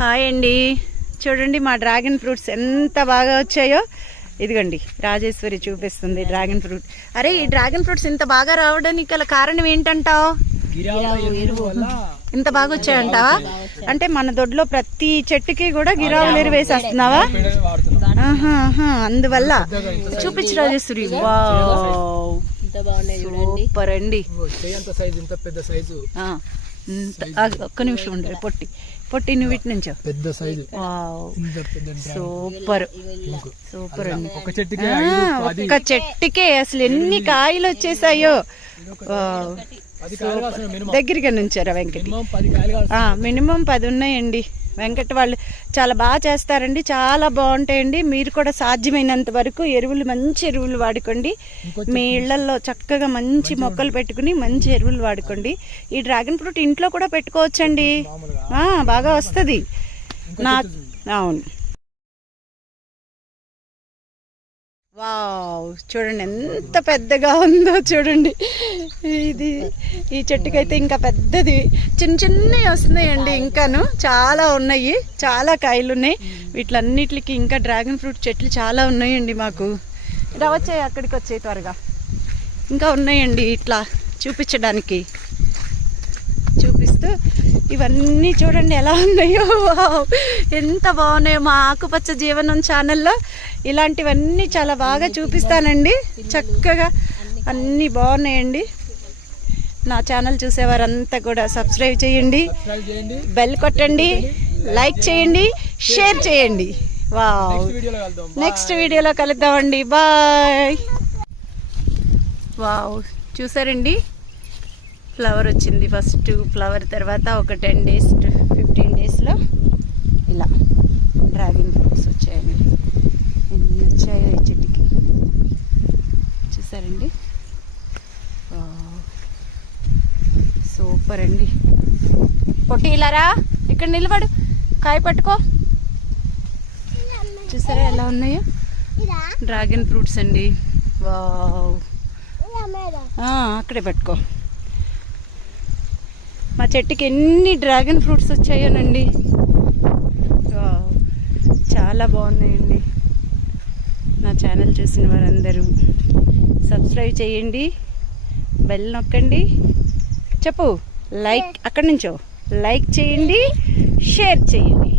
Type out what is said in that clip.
Hi అండి, చూడండి మా డ్రాగన్ ఫ్రూట్స్ ఎంత బాగా వచ్చాయో. ఇదిగోండి రాజేశ్వరి చూపిస్తుంది డ్రాగన్ ఫ్రూట్. అరే, ఈ డ్రాగన్ ఫ్రూట్స్ ఇంత బాగా రావడానికి గల కారణం ఏంటంటావు? ఇంత బాగా వచ్చాయంటావా? అంటే మన దొడ్లో ప్రతి చెట్టుకి కూడా గిరావులు ఎరువు వేసేస్తున్నావా? అందువల్ల చూపించు రాజేశ్వరి. వావ్, సూపర్ అండి. ఒక్క నిమిషం ఉండే పొట్టి నువ్వు ఇటు నుంచో. పెద్ద సైజు, సూపర్ సూపర్ అండి. ఒక్క చెట్టుకే అసలు ఎన్ని కాయలు వచ్చేసాయో. దగ్గరగా నుంచారా వెంకటి? మినిమం 10 ఉన్నాయండి. వెంకట వాళ్ళు చాలా బాగా చేస్తారండి, చాలా బాగుంటాయండి. మీరు కూడా సాధ్యమైనంత వరకు ఎరువులు, మంచి ఎరువులు వాడుకోండి. మీ ఇళ్లలో చక్కగా మంచి మొక్కలు పెట్టుకుని మంచి ఎరువులు వాడుకోండి. ఈ డ్రాగన్ ఫ్రూట్ ఇంట్లో కూడా పెట్టుకోవచ్చండి, బాగా వస్తుంది. అవును. వావ్, చూడండి ఎంత పెద్దగా ఉందో చూడండి. ఈ చెట్టుకైతే ఇంకా పెద్దది, చిన్న చిన్నవి వస్తున్నాయండి. ఇంకాను చాలా ఉన్నాయి, చాలా కాయలు ఉన్నాయి. వీటిలన్నిటికి ఇంకా డ్రాగన్ ఫ్రూట్ చెట్లు చాలా ఉన్నాయండి మాకు. ఇలా వచ్చాయి, అక్కడికి వచ్చాయి త్వరగా. ఇంకా ఉన్నాయండి ఇట్లా చూపించడానికి. చూపిస్తూ ఇవన్నీ చూడండి ఎలా ఉన్నాయో. ఎంత బాగున్నాయో. మా ఆకుపచ్చ జీవనం ఛానల్లో ఇలాంటివన్నీ చాలా బాగా చూపిస్తానండి. చక్కగా అన్నీ బాగున్నాయండి. నా ఛానల్ చూసేవారంతా కూడా సబ్స్క్రైబ్ చేయండి, బెల్ కొట్టండి, లైక్ చేయండి, షేర్ చేయండి. వావ్, నెక్స్ట్ వీడియోలో కలుద్దామండి. బాయ్. వావ్, చూసారండి ఫ్లవర్ వచ్చింది. ఫస్ట్ ఫ్లవర్ తర్వాత ఒక 10 days to 15 daysలో ఇలా డ్రాగన్ ఫ్రూట్స్ వచ్చాయండి. ఎన్ని వచ్చాయో ఈ చెట్టుకి, చూసారండి. సూపర్ అండి. పొట్టి ఇలారా, ఇక్కడ నిలబడు, కాయ పట్టుకో. చూసారా ఎలా ఉన్నాయో డ్రాగన్ ఫ్రూట్స్ అండి. వావ్, అక్కడే పట్టుకో. మా చెట్టుకి ఎన్ని డ్రాగన్ ఫ్రూట్స్ వచ్చాయోనండి. చాలా బాగున్నాయండి. నా ఛానల్ చూసిన వారందరూ సబ్స్క్రైబ్ చేయండి, బెల్ నొక్కండి. చెప్పు, లైక్, అక్కడి నుంచో లైక్ చేయండి, షేర్ చేయండి.